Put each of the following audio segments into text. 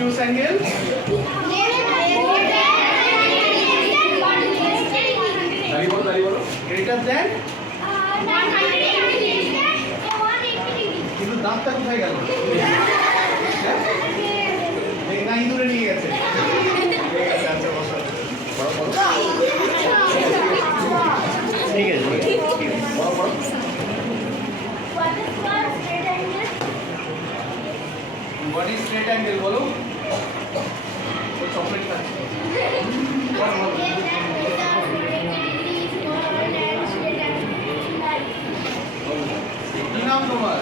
obtuse angle দাঁড়িয়ে বলো দাঁড়িয়ে বলো greater than? কিন্তু দাঁতটা কোথায় গেল? ইঁদুরে নিয়ে গেছে। ঠিক আছে আচ্ছা বসো পড়ো পড়ো ঠিক আছে ঠিক আছে পড়ো পড়ো ইজ স্ট্রেট অ্যাঙ্গেল বলো। কি নাম তোমার?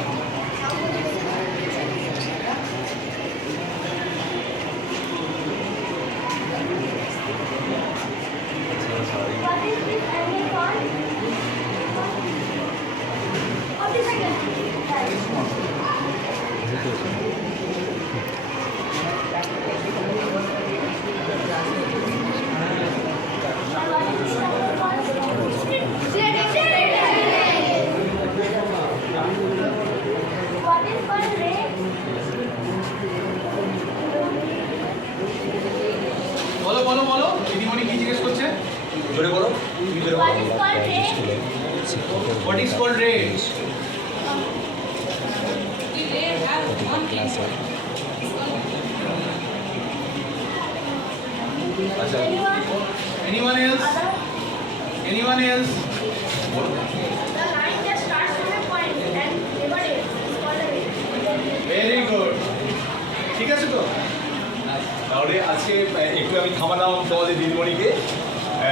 What বলো বলো বলো দিদিমণি কি জিজ্ঞেস করছে জোরে বলো তুমি জোরে বলো? হোয়াট ইজ কল্ড রে আচ্ছা Anyone? Anyone else Other? আজকে একটু আমি থামালাম তোমাদের দিদিমণিকে।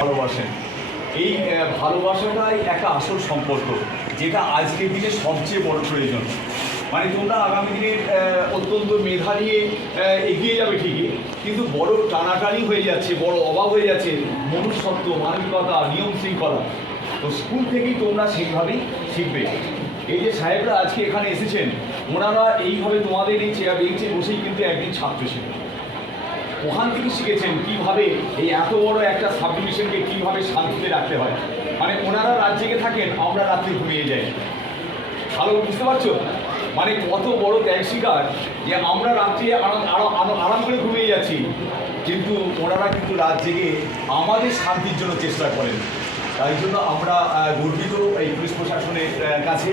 ভালোবাসেন এই ভালোবাসাটাই একটা আসল সম্পর্ক যেটা আজকের দিনে সবচেয়ে বড় প্রয়োজন। মানে তোমরা আগামী দিনে অত্যন্ত মেধা নিয়ে এগিয়ে যাবে ঠিকই কিন্তু বড় টানাটানি হয়ে যাচ্ছে বড় অভাব হয়ে যাচ্ছে মনুষ্যত্ব মানবিকতা নিয়ম শৃঙ্খলা। তো স্কুল থেকেই তোমরা সেইভাবেই শিখবে। এই যে সাহেবরা আজকে এখানে এসেছেন ওনারা এইভাবে তোমাদের এই চেয়ার বেঞ্চে বসেই কিন্তু একদিন ছাত্র ছিলেন। ওখান থেকে শিখেছেন? কীভাবে এই এত বড় একটা সাবডিভিশনকে কীভাবে শান্তিতে রাখতে হয়? মানে ওনারা রাত জেগে থাকেন, আমরা রাত্রে ঘুমিয়ে যাই। ভালো বুঝতে পারছ? মানে কত বড় ত্যাগ শিকার যে আমরা রাত্রে আরাম করে ঘুমিয়ে যাচ্ছি। কিন্তু ওনারা কিন্তু রাত জেগে আমাদের শান্তির জন্য চেষ্টা করেন। তাই জন্য আমরা গর্বিত এই পুলিশ প্রশাসনের কাছে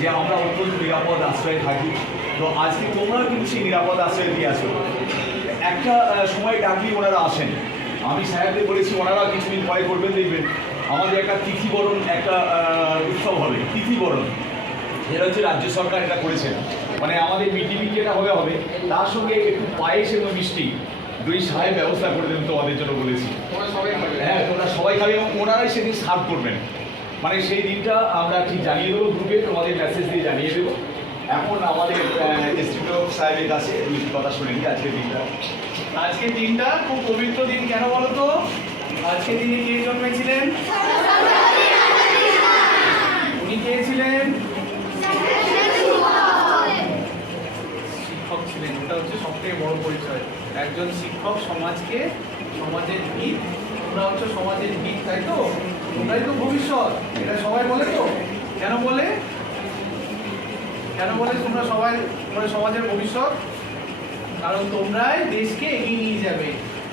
যে আমরা অত্যন্ত নিরাপদ আশ্রয়ে থাকি। তো আজকে তোমরাও কিন্তু সেই নিরাপদ আশ্রয়ে দিয়ে আছো। একটা সময় ডাকলেই ওনারা আসেন। আমি সাহেবদের বলেছি ওনারা কিছুদিন পরে করবেন দেখবেন। আমাদের একটা তিথিবরণ একটা উৎসব হবে তিথিবরণ এটা হচ্ছে রাজ্য সরকার এটা করেছেন মানে আমাদের মিটিং যেটা হবে হবে। তার সঙ্গে একটু পায়েস এবং মিষ্টি দুই সাহেব ব্যবস্থা করে দেবেন তোমাদের জন্য বলেছি। হ্যাঁ তোমরা সবাই খাবে এবং ওনারাই সেদিন সার্ভ করবেন। মানে সেই দিনটা আমরা ঠিক জানিয়ে দেবো গ্রুপে তোমাদের মেসেজ দিয়ে জানিয়ে দেবো। এখন আমাদের এসডিও সাহেবের কাছে দুই কথা শুনে নিই, আজকের দিনটা। আজকে দিনটা খুব পবিত্র দিন, কেন বলো তো আজকে দিনে কে জন্মেছিলেন? উনি কে ছিলেন? শিক্ষক ছিলেন, ওটা হচ্ছে সব থেকে বড় পরিচয়। একজন শিক্ষক সমাজকে, সমাজের ভিত তোমরা হচ্ছে সমাজের ভিত, তাই তো? তোমরাই তো ভবিষ্যৎ, এটা সবাই বলে তো কেন বলে কেন বলে তোমরা সবাই তোমরা সমাজের ভবিষ্যৎ? কারণ তোমরাই দেশকে এগিয়ে নিয়ে যাবে।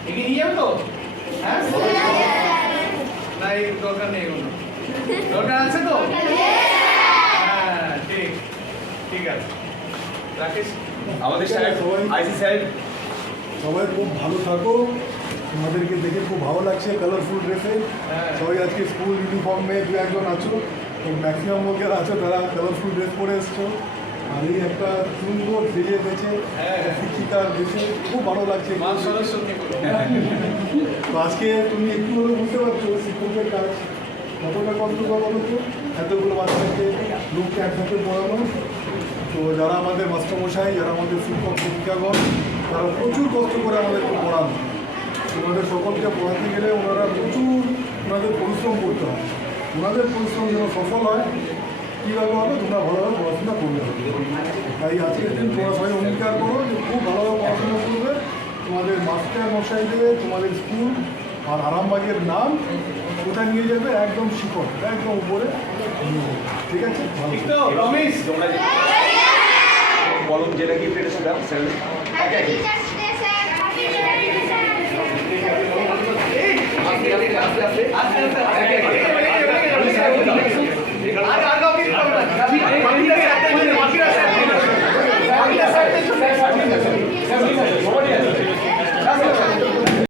এগিয়ে নিয়ে যাবে তো? হ্যাঁ? না এই দরকার নেই কোনো দরকার আছে তো? হ্যাঁ ঠিক ঠিক আছে। রাকেশ? আমাদের আইসি সবাই খুব ভালো থাকো। তোমাদেরকে দেখে খুব ভালো লাগছে কালারফুল ড্রেসে হ্যাঁ। সবাই আজকে স্কুল ইউনিফর্মে দু একজন আছো। তো ম্যাক্সিমাম লোকের আছো তারা কালারফুল ড্রেস পরে এসছো। আর এই একটা সুন্দর পেয়েছে হ্যাঁ। শিক্ষিকার দেশে খুব ভালো লাগছে। আজকে তুমি একটু হলেও বুঝতে পারছ শিক্ষকের কাজ কতটা কষ্ট বলো তো এতগুলো বাচ্চাকে লোককে একসাথে পড়ানো। তো যারা আমাদের মাস্টারমশাই যারা আমাদের শিক্ষক শিক্ষিকাগণ তারা প্রচুর কষ্ট করে আমাদেরকে পড়ান। ওনাদের সকলকে পড়াতে গেলে ওনারা প্রচুর ওনাদের পরিশ্রম করতে হয়। ওনাদের পরিশ্রম যেন সফল হয় কীভাবে হবে তোমরা ভালোভাবে পড়াশোনা করবে। তাই আজকের দিন তোমরা সবাই অঙ্গীকার করো যে খুব ভালোভাবে পড়াশোনা করবে। তোমাদের মাস্টার মশাইদের তোমাদের স্কুল আর আরামবাগের নাম কোথায় নিয়ে যাবে? একদম শিকড় একদম উপরে ঠিক আছে? বলুন যেটা কি ফেটেছে দাও আস্তে আস্তে আস্তে আস্তে।